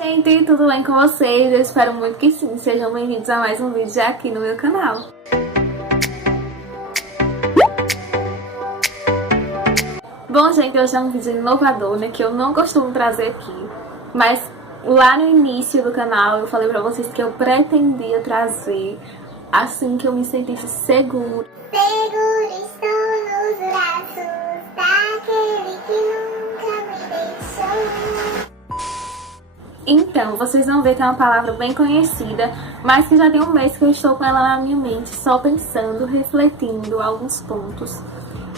Gente, tudo bem com vocês? Eu espero muito que sim. Sejam bem-vindos a mais um vídeo aqui no meu canal. Bom, gente, hoje é um vídeo inovador, né, que eu não costumo trazer aqui. Mas lá no início do canal eu falei pra vocês que eu pretendia trazer assim que eu me sentisse segura. Seguro estou nos braços daquele que nunca me deixou. Então, vocês vão ver que é uma palavra bem conhecida, mas que já tem um mês que eu estou com ela na minha mente, só pensando, refletindo alguns pontos.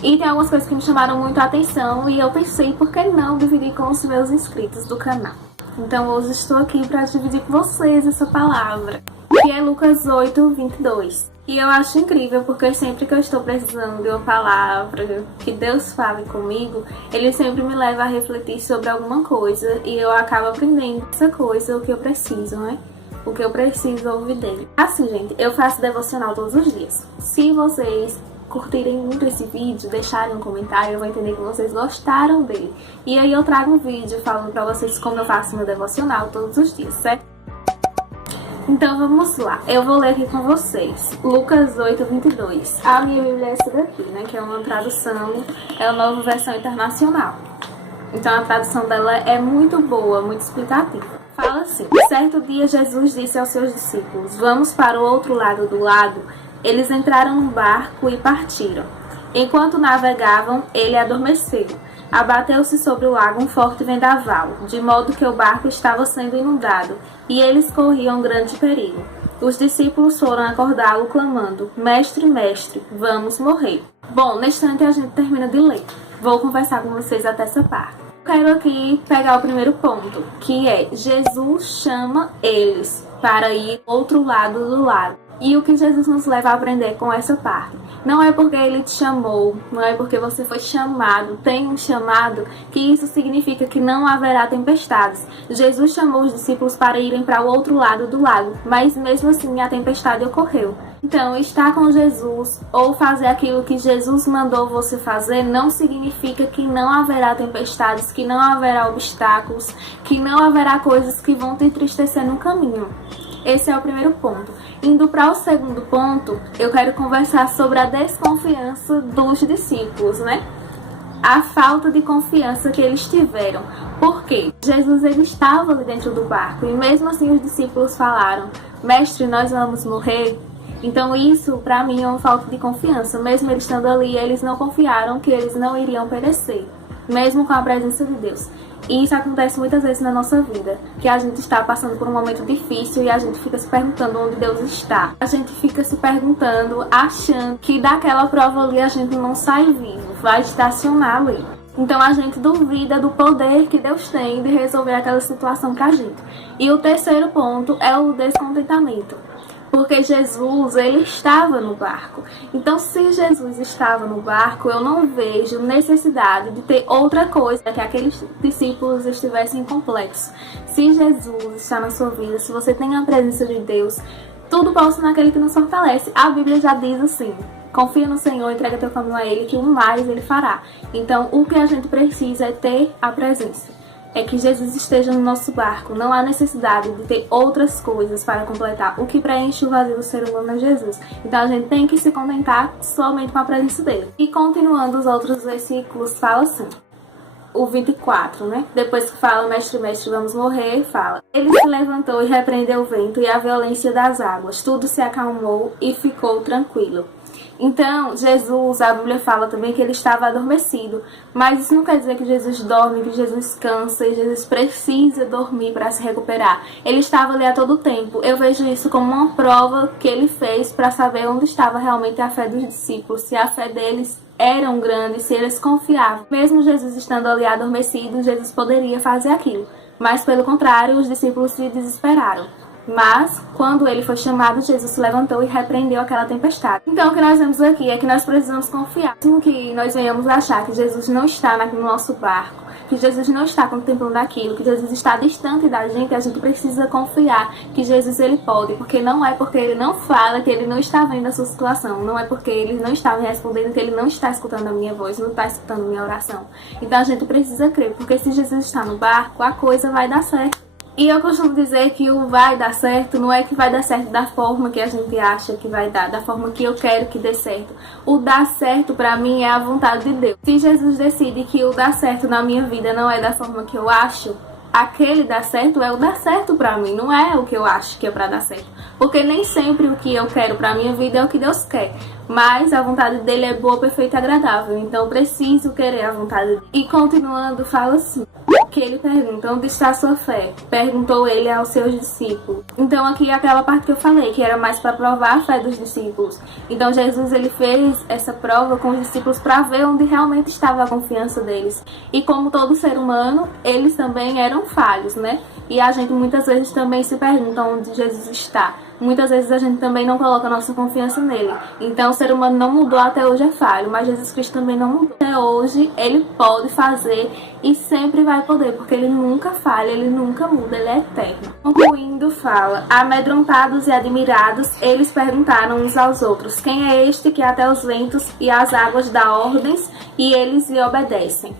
E tem algumas coisas que me chamaram muito a atenção e eu pensei, por que não dividir com os meus inscritos do canal? Então hoje estou aqui para dividir com vocês essa palavra, que é Lucas 8:22. E eu acho incrível porque sempre que eu estou precisando de uma palavra, que Deus fale comigo, Ele sempre me leva a refletir sobre alguma coisa e eu acabo aprendendo essa coisa, o que eu preciso, né? O que eu preciso ouvir dele. Assim, gente, eu faço devocional todos os dias. Se vocês curtirem muito esse vídeo, deixarem um comentário, eu vou entender que vocês gostaram dele. E aí eu trago um vídeo falando pra vocês como eu faço meu devocional todos os dias, certo? Então vamos lá, eu vou ler aqui com vocês, Lucas 8:22. A minha Bíblia é essa daqui, né, que é uma tradução, é a nova versão internacional. Então a tradução dela é muito boa, muito explicativa. Fala assim: certo dia Jesus disse aos seus discípulos, vamos para o outro lado do lago. Eles entraram num barco e partiram. Enquanto navegavam, ele adormeceu. Abateu-se sobre o lago um forte vendaval, de modo que o barco estava sendo inundado, e eles corriam grande perigo. Os discípulos foram acordá-lo, clamando: Mestre, mestre, vamos morrer. Bom, neste instante a gente termina de ler. Vou conversar com vocês até essa parte. Quero aqui pegar o primeiro ponto, que é Jesus chama eles para ir ao outro lado do lago. E o que Jesus nos leva a aprender com essa parte? Não é porque Ele te chamou, não é porque você foi chamado, tem um chamado, que isso significa que não haverá tempestades. Jesus chamou os discípulos para irem para o outro lado do lago, mas mesmo assim a tempestade ocorreu. Então, estar com Jesus ou fazer aquilo que Jesus mandou você fazer não significa que não haverá tempestades, que não haverá obstáculos, que não haverá coisas que vão te entristecer no caminho. Esse é o primeiro ponto. Indo para o segundo ponto, eu quero conversar sobre a desconfiança dos discípulos, né? A falta de confiança que eles tiveram. Por quê? Jesus ele estava ali dentro do barco e mesmo assim os discípulos falaram: Mestre, nós vamos morrer. Então isso para mim é uma falta de confiança. Mesmo eles estando ali, eles não confiaram que eles não iriam perecer, mesmo com a presença de Deus. E isso acontece muitas vezes na nossa vida, que a gente está passando por um momento difícil e a gente fica se perguntando onde Deus está. A gente fica se perguntando, achando que daquela prova ali a gente não sai vivo, vai estacionar ali. Então a gente duvida do poder que Deus tem de resolver aquela situação com a gente. E o terceiro ponto é o descontentamento. Porque Jesus, ele estava no barco. Então, se Jesus estava no barco, eu não vejo necessidade de ter outra coisa que aqueles discípulos estivessem complexos. Se Jesus está na sua vida, se você tem a presença de Deus, tudo posso naquele que nos fortalece. A Bíblia já diz assim: confia no Senhor, entrega teu caminho a Ele, que o mais Ele fará. Então, o que a gente precisa é ter a presença. É que Jesus esteja no nosso barco. Não há necessidade de ter outras coisas para completar. O que preenche o vazio do ser humano é Jesus. Então a gente tem que se contentar somente com a presença dele. E continuando os outros versículos, fala assim. O 24, né? Depois que fala, mestre, mestre, vamos morrer, fala: ele se levantou e repreendeu o vento e a violência das águas. Tudo se acalmou e ficou tranquilo. Então, Jesus, a Bíblia fala também que ele estava adormecido, mas isso não quer dizer que Jesus dorme, que Jesus cansa e Jesus precisa dormir para se recuperar. Ele estava ali a todo tempo. Eu vejo isso como uma prova que ele fez para saber onde estava realmente a fé dos discípulos, se a fé deles era grande, se eles confiavam. Mesmo Jesus estando ali adormecido, Jesus poderia fazer aquilo, mas pelo contrário, os discípulos se desesperaram. Mas, quando ele foi chamado, Jesus se levantou e repreendeu aquela tempestade. Então, o que nós vemos aqui é que nós precisamos confiar. Mesmo que nós venhamos achar que Jesus não está no nosso barco, que Jesus não está contemplando aquilo, que Jesus está distante da gente, a gente precisa confiar que Jesus ele pode. Porque não é porque ele não fala que ele não está vendo a sua situação. Não é porque ele não está me respondendo que ele não está escutando a minha voz, não está escutando a minha oração. Então, a gente precisa crer, porque se Jesus está no barco, a coisa vai dar certo. E eu costumo dizer que o vai dar certo não é que vai dar certo da forma que a gente acha que vai dar, da forma que eu quero que dê certo. O dar certo pra mim é a vontade de Deus. Se Jesus decide que o dar certo na minha vida não é da forma que eu acho, aquele dar certo é o dar certo pra mim, não é o que eu acho que é pra dar certo. Porque nem sempre o que eu quero pra minha vida é o que Deus quer. Mas a vontade dele é boa, perfeita e agradável. Então eu preciso querer a vontade dele. E continuando, fala assim. Que ele pergunta, onde está a sua fé? Perguntou ele aos seus discípulos. Então aqui é aquela parte que eu falei, que era mais para provar a fé dos discípulos. Então Jesus ele fez essa prova com os discípulos para ver onde realmente estava a confiança deles. E como todo ser humano, eles também eram falhos, né? E a gente muitas vezes também se pergunta onde Jesus está. Muitas vezes a gente também não coloca a nossa confiança nele. Então o ser humano não mudou, até hoje é falho, mas Jesus Cristo também não mudou. Até hoje ele pode fazer e sempre vai poder, porque ele nunca falha, ele nunca muda, ele é eterno. Concluindo, fala: amedrontados e admirados, eles perguntaram uns aos outros: quem é este que até os ventos e as águas dá ordens e eles lhe obedecem?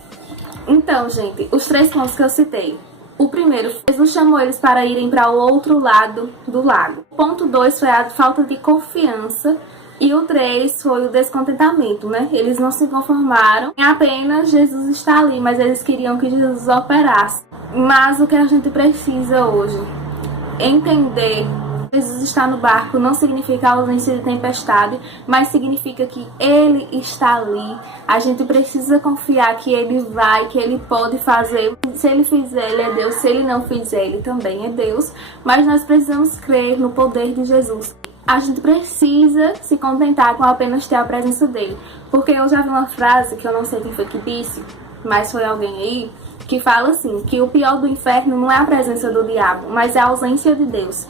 Então, gente, os 3 pontos que eu citei. O primeiro, Jesus chamou eles para irem para o outro lado do lago. O ponto 2 foi a falta de confiança. E o 3 foi o descontentamento, né? Eles não se conformaram em apenas Jesus estar ali, mas eles queriam que Jesus operasse. Mas o que a gente precisa hoje? Entender Jesus está no barco não significa ausência de tempestade, mas significa que Ele está ali. A gente precisa confiar que Ele vai, que Ele pode fazer. Se Ele fizer, Ele é Deus. Se Ele não fizer, Ele também é Deus. Mas nós precisamos crer no poder de Jesus. A gente precisa se contentar com apenas ter a presença dEle. Porque eu já vi uma frase, que eu não sei quem foi que disse, mas foi alguém aí, que fala assim, que o pior do inferno não é a presença do diabo, mas é a ausência de Deus.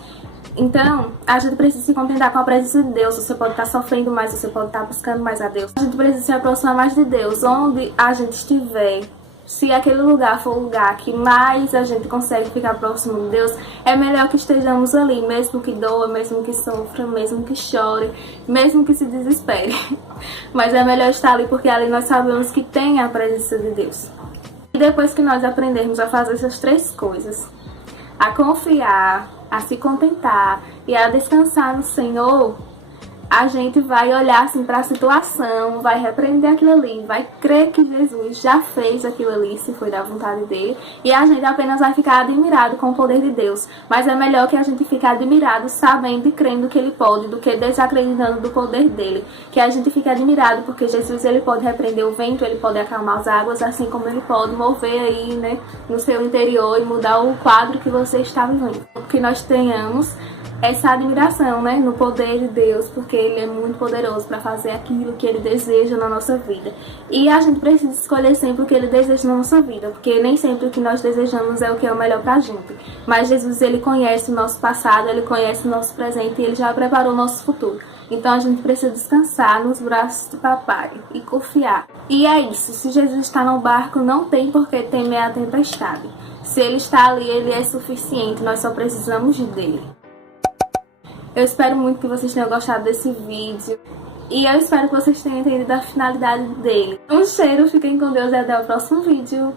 Então, a gente precisa se contentar com a presença de Deus. Você pode estar sofrendo mais, você pode estar buscando mais a Deus. A gente precisa se aproximar mais de Deus, onde a gente estiver. Se aquele lugar for o lugar que mais a gente consegue ficar próximo de Deus, é melhor que estejamos ali, mesmo que doa, mesmo que sofra, mesmo que chore, mesmo que se desespere. Mas é melhor estar ali, porque ali nós sabemos que tem a presença de Deus. E depois que nós aprendermos a fazer essas 3 coisas, a confiar, a se contentar e a descansar no Senhor, a gente vai olhar assim para a situação, vai repreender aquilo ali, vai crer que Jesus já fez aquilo ali, se foi da vontade dele, e a gente apenas vai ficar admirado com o poder de Deus. Mas é melhor que a gente fique admirado sabendo e crendo que ele pode, do que desacreditando do poder dele. Que a gente fique admirado porque Jesus ele pode repreender o vento, ele pode acalmar as águas, assim como ele pode mover aí, né, no seu interior e mudar o quadro que você está vivendo. Que nós tenhamos essa admiração, né, no poder de Deus, porque Ele é muito poderoso para fazer aquilo que Ele deseja na nossa vida. E a gente precisa escolher sempre o que Ele deseja na nossa vida, porque nem sempre o que nós desejamos é o que é o melhor para a gente. Mas Jesus, Ele conhece o nosso passado, Ele conhece o nosso presente e Ele já preparou o nosso futuro. Então a gente precisa descansar nos braços do papai e confiar. E é isso, se Jesus está no barco, não tem por que temer a tempestade. Se Ele está ali, Ele é suficiente, nós só precisamos dEle. Eu espero muito que vocês tenham gostado desse vídeo. E eu espero que vocês tenham entendido a finalidade dele. Um cheiro, fiquem com Deus e até o próximo vídeo.